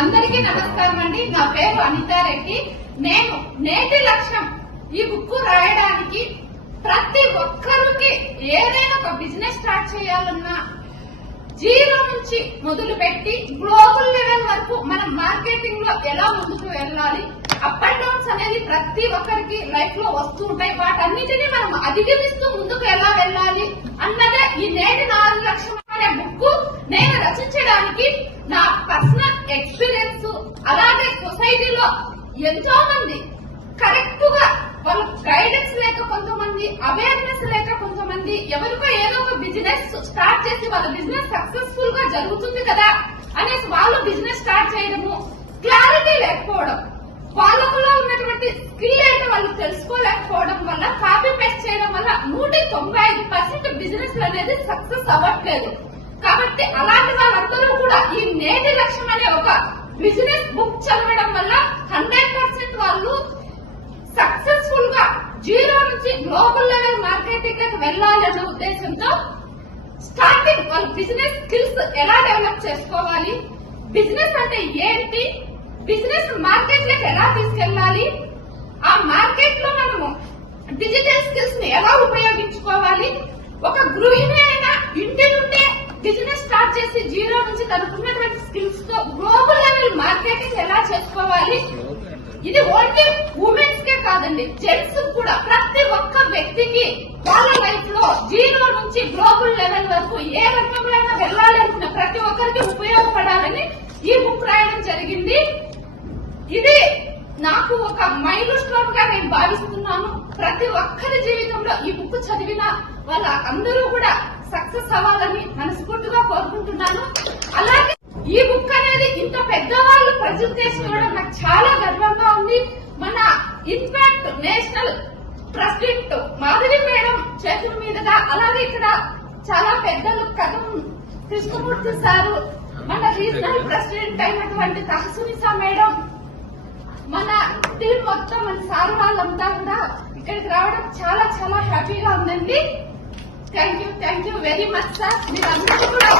అందరికీ నమస్కారం అండి. నా పేరు అనితారెడ్డి నేను నేటి లక్ష్యం ఈ బుక్ రాయడానికి ప్రతి ఒక్కరికి ఏదైనా ఒక బిజినెస్ స్టార్ట్ చేయాలన్నా జీరో నుంచి మొదలు పెట్టి గ్లోబల్ లెవెల్ వరకు మనం మార్కెటింగ్లో ఎలా ముందుకు వెళ్ళాలి అప్ అండ్ డౌన్స్ అనేది ప్రతి ఒక్కరికి లైఫ్లో వస్తూ ఉంటాయి. వాటన్నిటినీ మనం అధిగమిస్తూ ముందుకు ఎలా వెళ్ళాలి అన్నదే ఈ నేటి నాలుగు లక్షలు అనే బుక్ నేను రచించడానికి నా పర్సనల్ ఎక్స్పీరియన్స్ సొసైటీలో ఎంతో మంది కరెక్ట్గా వాళ్ళ గైడెన్స్ లేక కొంతమంది అవేర్నెస్ లేక కొంతమంది ఎవరికో ఏదో ఒక బిజినెస్ స్టార్ట్ చేసి వాళ్ళ బిజినెస్ సక్సెస్ఫుల్గా జరుగుతుంది కదా అనేసి వాళ్ళు బిజినెస్ స్టార్ట్ చేయడము క్లారిటీ లేకపోవడం వాళ్ళకులో ఉన్నటువంటి స్కిల్ ఏంటో వాళ్ళు తెలుసుకోలేకపోవడం వల్ల కాపీ పేస్ట్ చేయడం వల్ల నూట తొంభై ఐదు పర్సెంట్ బిజినెస్ అనేది సక్సెస్ అవ్వట్లేదు. కాబట్టి అలాంటి వాళ్ళందరూ కూడా ఈ నేటి లక్ష్యం అనే ఒక బిజినెస్ బుక్ చదవడం వల్ల హండ్రెడ్ పర్సెంట్ వాళ్ళు సక్సెస్ఫుల్గా జీరో నుంచి గ్లోబల్ లెవెల్ మార్కెటింగ్లకు వెళ్ళాలి అనే ఉద్దేశంతో స్టార్టింగ్ వాళ్ళ బిజినెస్ స్కిల్స్ ఎలా డెవలప్ చేసుకోవాలి? బిజినెస్ అంటే ఏంటి? బిజినెస్ మార్కెట్లోకి ఎలా తీసుకెళ్ళాలి? ఆ మార్కెట్లో మనము డిజిటల్ స్కిల్స్ని ఎలా ఉపయోగించుకోవాలి? ఒక గృహిణి అయినా ఇంటి నుండే బిజినెస్ స్టార్ట్ చేసి జీరో నుంచి తనకున్నటువంటి స్కిల్స్తో గ్లోబల్ లెవెల్ మార్కెటింగ్ ఎలా చేసుకోవాలి? ఇది ఓన్లీ కాదండి. జెంట్స్ కూడా ప్రతి ఒక్క వ్యక్తికి వాళ్ళ లైఫ్లో జీరో నుంచి గ్లోబల్ లెవెల్ వరకు ఏ రంగంలో వెళ్ళాలి అనుకున్న ప్రతి ఒక్కరికి ఉపయోగపడాలని ఈ బుక్ రాయడం జరిగింది. ఇది నాకు ఒక మైల్ స్టోన్గా నేను భావిస్తున్నాను. ప్రతి ఒక్కరి జీవితంలో ఈ బుక్ చదివిన వాళ్ళ అందరూ కూడా సక్సెస్ అవ్వాలని మనస్ఫూర్తిగా కోరుకుంటున్నాను. అలాగే ఈ బుక్ అనేది ఇంత పెద్దవాళ్ళు ప్రజెంట్ చేసుకోవడం నాకు చాలా గర్వంగా ఉంది. మన ఇంత నేషనల్ ప్రెసిడెంట్ మాధవి మేడం చేతుల మీదుగా అలాగే ఇక్కడ చాలా పెద్దలు కథం కృష్ణమూర్తి సారు మన రీజనల్ ప్రెసిడెంట్ అయినటువంటి తహసునిసా మేడం మన టీం మొత్తం మన సార్ వాళ్ళంతా కూడా ఇక్కడికి రావడం చాలా చాలా హ్యాపీగా ఉందండి. Thank you thank you very much sir మీరందరూ కూడా